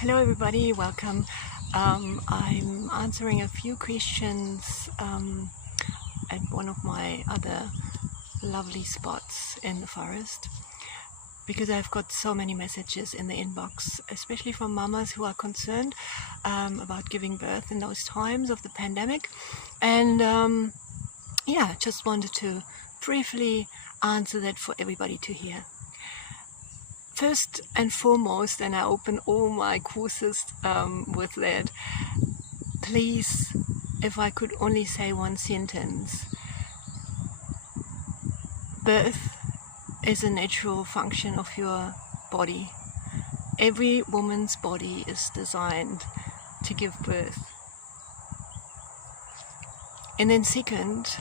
Hello everybody, welcome. I'm answering a few questions at one of my other lovely spots in the forest because I've got so many messages in the inbox, especially from mamas who are concerned about giving birth in those times of the pandemic. And just wanted to briefly answer that for everybody to hear. First and foremost, and I open all my courses with that, please, if I could only say one sentence, birth is a natural function of your body. Every woman's body is designed to give birth. And then second,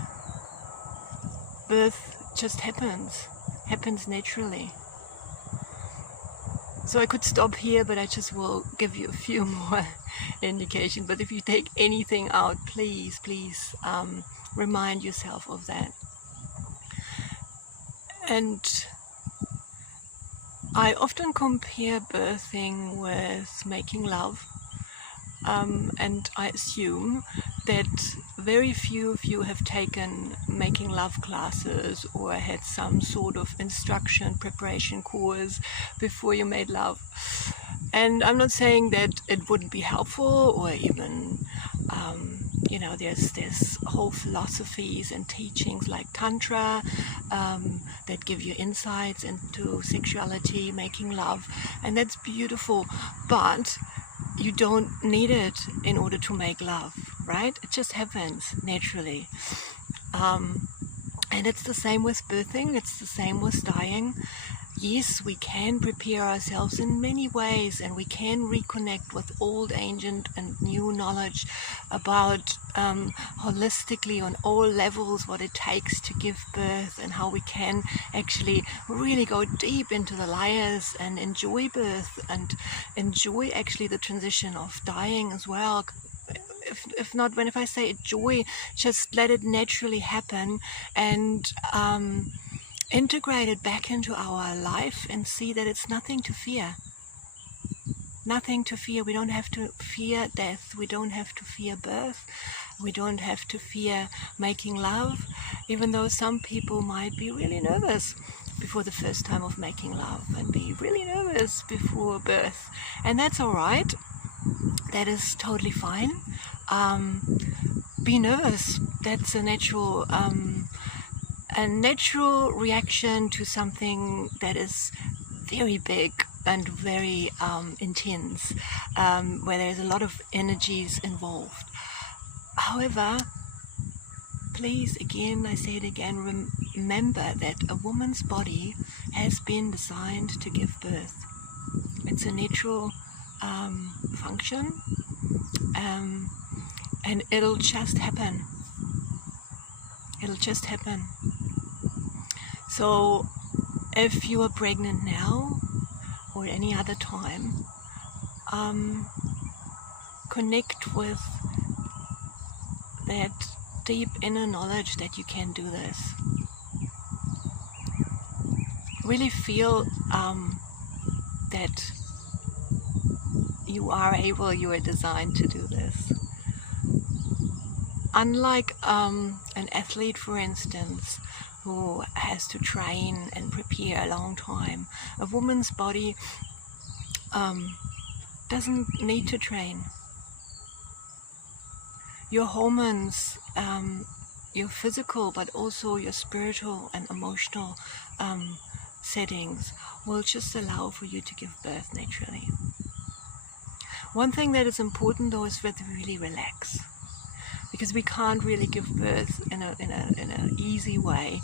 birth just happens naturally. So I could stop here, but I just will give you a few more indications. But if you take anything out, please remind yourself of that. And I often compare birthing with making love. And I assume that very few of you have taken making love classes or had some sort of instruction preparation course before you made love. And I'm not saying that it wouldn't be helpful, or even there's whole philosophies and teachings like Tantra that give you insights into sexuality, making love, and that's beautiful, but you don't need it in order to make love, right? It just happens naturally. And it's the same with birthing, it's the same with dying. Yes, we can prepare ourselves in many ways, and we can reconnect with old, ancient and new knowledge about holistically on all levels what it takes to give birth, and how we can actually really go deep into the layers and enjoy birth and enjoy actually the transition of dying as well. If I say joy, just let it naturally happen and integrate it back into our life and see that it's nothing to fear. Nothing to fear. We don't have to fear death. We don't have to fear birth. We don't have to fear making love, even though some people might be really nervous before the first time of making love and be really nervous before birth. And that's all right. That is totally fine. Be nervous. That's a natural reaction to something that is very big and very intense, where there's a lot of energies involved. However, please, again, I say it again, remember that a woman's body has been designed to give birth. It's a natural function, and it'll just happen. It'll just happen. So if you are pregnant now or any other time, connect with that deep inner knowledge that you can do this. Really feel that you are able, you are designed to do this. Unlike an athlete, for instance, who has to train and prepare a long time, a woman's body doesn't need to train. Your hormones, your physical but also your spiritual and emotional settings will just allow for you to give birth naturally. One thing that is important though is that we really relax, because we can't really give birth in an easy way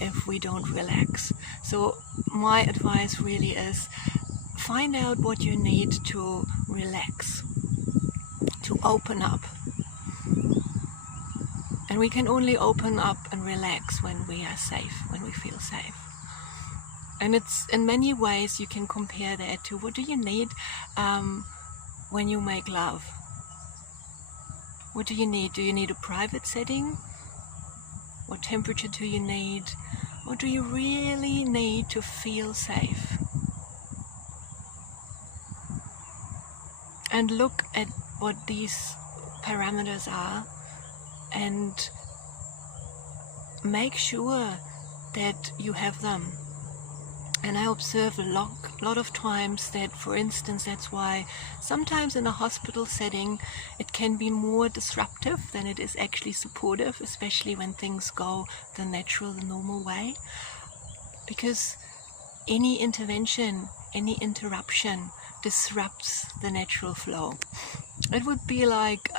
if we don't relax. So my advice really is, find out what you need to relax, to open up. And we can only open up and relax when we are safe, when we feel safe. And it's in many ways you can compare that to what do you need when you make love? What do you need? Do you need a private setting? What temperature do you need? Or do you really need to feel safe? and look at what these parameters are and make sure that you have them. And I observe a lot of times that, for instance, that's why sometimes in a hospital setting it can be more disruptive than it is actually supportive, especially when things go the natural, the normal way. Because any intervention, any interruption disrupts the natural flow. It would be like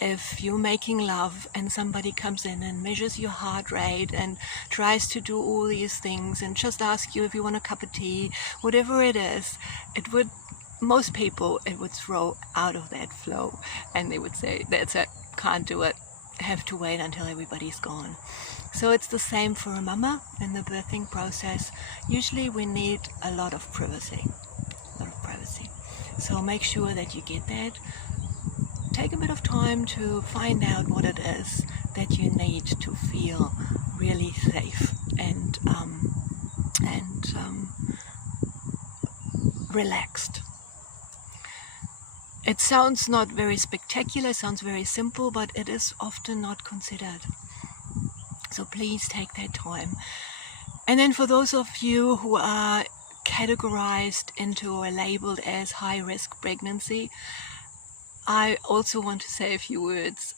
if you're making love and somebody comes in and measures your heart rate and tries to do all these things and just ask you if you want a cup of tea, whatever it is, most people, it would throw out of that flow, and they would say, that's it, can't do it, have to wait until everybody's gone. So it's the same for a mama in the birthing process. Usually we need a lot of privacy. So make sure that you get that. Take a bit of time to find out what it is that you need to feel really safe and relaxed. It sounds not very spectacular, it sounds very simple, but it is often not considered. So please take that time. And then for those of you who are categorized into or labeled as high-risk pregnancy, I also want to say a few words.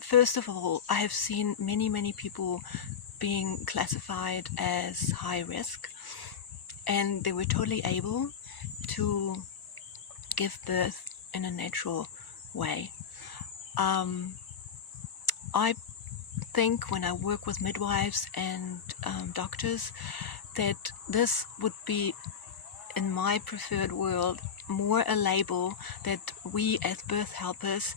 First of all, I have seen many people being classified as high risk, and they were totally able to give birth in a natural way. I think when I work with midwives and doctors that this would be, in my preferred world, more a label that we as birth helpers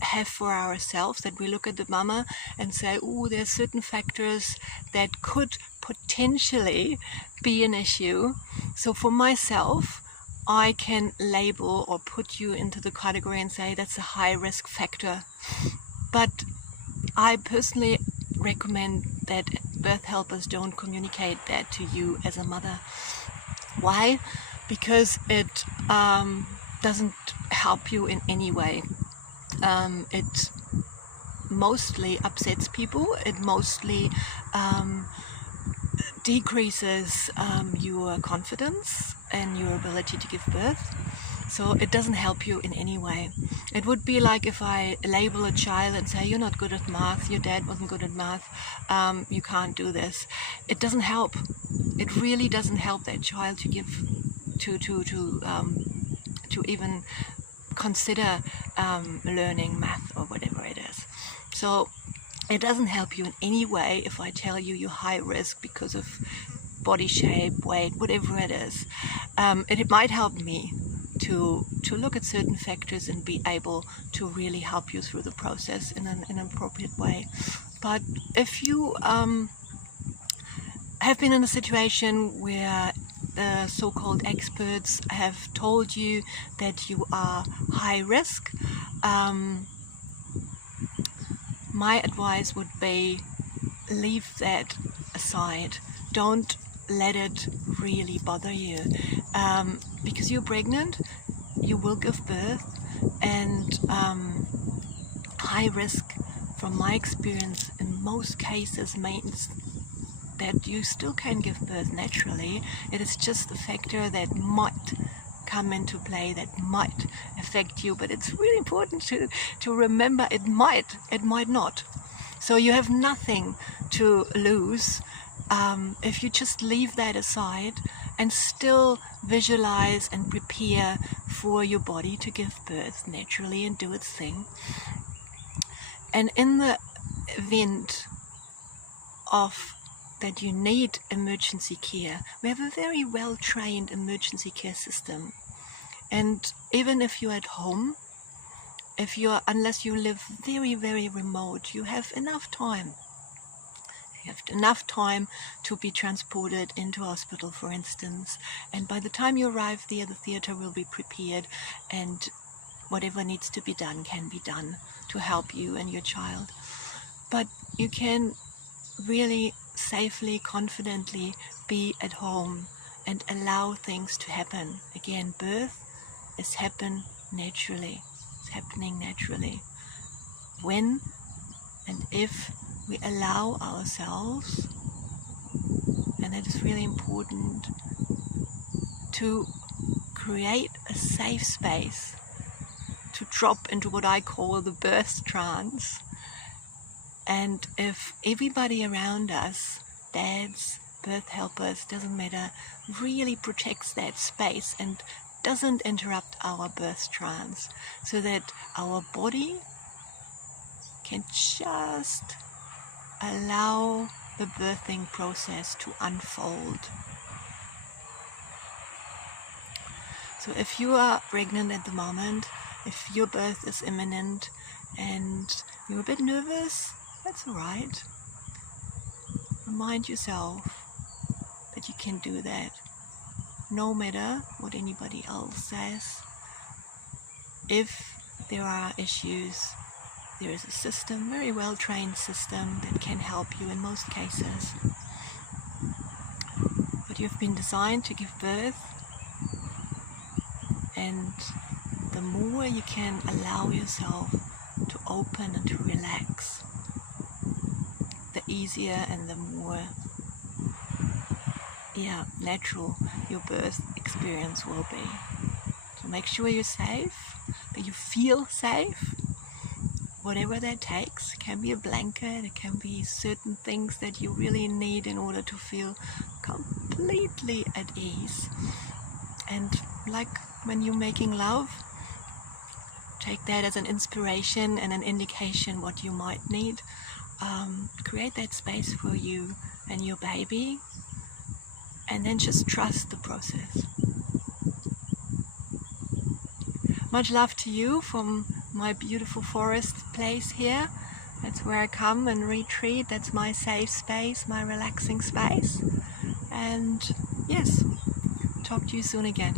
have for ourselves, that we look at the mama and say, oh, there's certain factors that could potentially be an issue. So for myself, I can label or put you into the category and say that's a high risk factor. But I personally recommend that birth helpers don't communicate that to you as a mother. Why? Because it doesn't help you in any way. It mostly upsets people. It mostly decreases your confidence and your ability to give birth. So it doesn't help you in any way. It would be like if I label a child and say, you're not good at math, your dad wasn't good at math, you can't do this. It doesn't help. It really doesn't help that child to give, to even consider learning math or whatever it is. So it doesn't help you in any way if I tell you you're high risk because of body shape, weight, whatever it is. It might help me to look at certain factors and be able to really help you through the process in an appropriate way. But if you have been in a situation where the so-called experts have told you that you are high risk, my advice would be leave that aside. Don't let it really bother you, because you're pregnant, you will give birth, and high risk, from my experience, in most cases means that you still can give birth naturally. It is just a factor that might come into play, that might affect you, but it's really important to remember it might not. So you have nothing to lose if you just leave that aside and still visualize and prepare for your body to give birth naturally and do its thing. And in the event of that you need emergency care, we have a very well-trained emergency care system. And even if you're at home, unless you live very, very remote, you have enough time. You have enough time to be transported into hospital, for instance. And by the time you arrive there, the theater will be prepared, and whatever needs to be done can be done to help you and your child. But you can really safely, confidently be at home and allow things to happen. Again, birth is happening naturally. It's happening naturally. When and if we allow ourselves, and that is really important, to create a safe space to drop into what I call the birth trance. And if everybody around us, dads, birth helpers, doesn't matter, really protects that space and doesn't interrupt our birth trance, so that our body can just allow the birthing process to unfold. So if you are pregnant at the moment, if your birth is imminent and you're a bit nervous, that's alright. Remind yourself that you can do that, no matter what anybody else says. If there are issues, there is a system, very well trained system, that can help you in most cases. But you've been designed to give birth, and the more you can allow yourself to open and to relax, the easier and the more natural your birth experience will be. So make sure you're safe, that you feel safe, whatever that takes. It can be a blanket, it can be certain things that you really need in order to feel completely at ease. And like when you're making love, take that as an inspiration and an indication what you might need. Create that space for you and your baby, and then just trust the process. Much love to you from my beautiful forest place here. That's where I come and retreat. That's my safe space, my relaxing space. And yes, talk to you soon again.